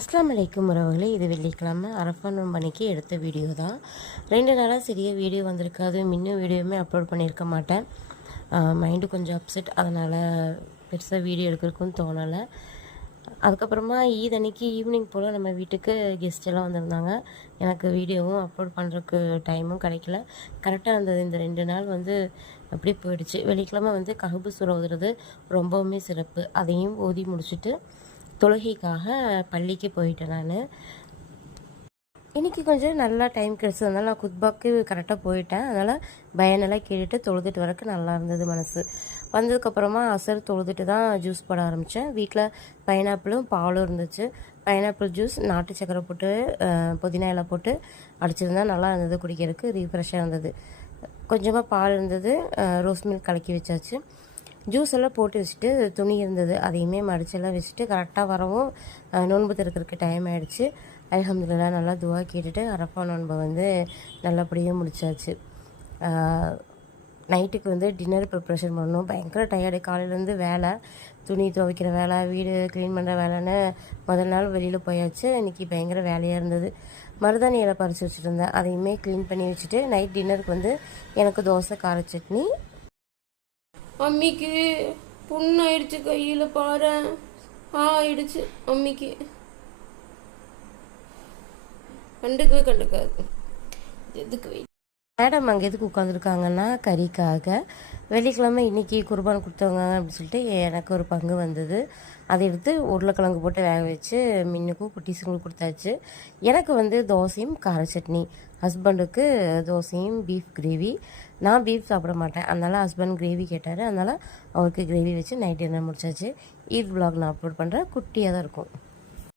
அஸ்லாம் வலைக்கும் உறவுகளே இது வெள்ளிக்கிழமை அரஃபா நோம்பணிக்கு எடுத்த வீடியோ தான். ரெண்டு நாளாக சரியாக வீடியோ வந்திருக்காது. இன்னும் வீடியோவுமே அப்லோட் பண்ணியிருக்க மாட்டேன். மைண்டு கொஞ்சம் அப்செட் அதனால் பெருசாக வீடியோ எடுக்கிறதுக்கும் தோணலை. அதுக்கப்புறமா ஈத் அன்னைக்கு ஈவினிங் போல் நம்ம வீட்டுக்கு கெஸ்ட் எல்லாம் வந்திருந்தாங்க. எனக்கு வீடியோவும் அப்லோட் பண்ணுறதுக்கு டைமும் கிடைக்கல. கரெக்டாக இருந்தது. இந்த ரெண்டு நாள் வந்து அப்படியே போயிடுச்சு. வெள்ளிக்கிழமை வந்து கஹபு சுர ஓதுறது ரொம்பவுமே சிறப்பு. அதையும் ஓதி முடிச்சுட்டு தொழுகைக்காக பள்ளிக்கு போயிட்டேன் நான். இன்றைக்கி கொஞ்சம் நல்லா டைம் கிடச்சதுனால நான் குத்பாக்கு கரெக்டாக போயிட்டேன். அதனால் பயனெல்லாம் கேட்டுட்டு தொழுதுட்டு வரக்கு நல்லா இருந்தது மனசு. வந்ததுக்கப்புறமா அசர் தொழுதுட்டு தான் ஜூஸ் போட ஆரம்பித்தேன் வீட்டில் பைனாப்பிளும் பாலும் இருந்துச்சு. பைனாப்பிள் ஜூஸ் நாட்டு சக்கரை போட்டு புதினா இலை போட்டு அடிச்சிருந்தா நல்லா இருந்தது குடிக்கிறதுக்கு ரீஃப்ரெஷ்ஷாக இருந்தது. கொஞ்சமாக பால் இருந்தது. ரோஸ் மில்க் கலக்கி வச்சாச்சு. ஜூஸ் எல்லாம் போட்டு வச்சுட்டு துணி இருந்தது அதையுமே மடிச்செல்லாம் வச்சுட்டு கரெக்டாக வரவும் நோன்பு திறக்கிறதுக்கு டைம் ஆகிடுச்சு அல்ஹம்துலில்லாஹ் நல்லா துவா கேட்டுட்டு அரப்பா நோன்பை வந்து நல்லபடியாக முடிச்சாச்சு. நைட்டுக்கு வந்து டின்னர் ப்ரிப்ரேஷன் பண்ணணும். பயங்கர டயர்டு காலையிலேருந்து வேலை துணி துவைக்கிற வேலை வீடு க்ளீன் பண்ணுற வேலைன்னு முதல் நாள் வெளியில் போயாச்சு. இன்றைக்கி பயங்கர வேலையாக இருந்தது. மருதாணி இலை பறித்து வச்சுட்டு இருந்தேன். அதையுமே க்ளீன் பண்ணி வச்சுட்டு நைட் டின்னருக்கு வந்து எனக்கு தோசை கார சட்னி அம்மிக்கு புண்ணாயிடுச்சு கையில் பாரு ஆயிடுச்சு அம்மிக்கு. கண்டுக்கவே கண்டுக்காது. எதுக்கு வெயிட்? மேடம் அங்கே எதுக்கு உட்காந்துருக்காங்கன்னா கறிக்காக. வெள்ளிக்கிழமை இன்னைக்கு குர்பான் கொடுத்தவங்க அப்படின்னு சொல்லிட்டு எனக்கு ஒரு பங்கு வந்தது. அதை எடுத்து உருளைக்கிழங்கு போட்டு வேக வச்சு மின்னுக்கும் குட்டீஸுங்களுக்கும் கொடுத்தாச்சு. எனக்கு வந்து தோசையும் கார சட்னி. ஹஸ்பண்டுக்கு தோசையும் பீஃப் கிரேவி நான் பீஃப் சாப்பிட மாட்டேன். அதனால் ஹஸ்பண்ட் கிரேவி கேட்டார். அதனால் அவருக்கு கிரேவி வச்சு நைட் டின்னர் முடிச்சாச்சு. ஈத் vlog நான் அப்லோட் பண்ணுறேன் குட்டியாக தான் இருக்கும்.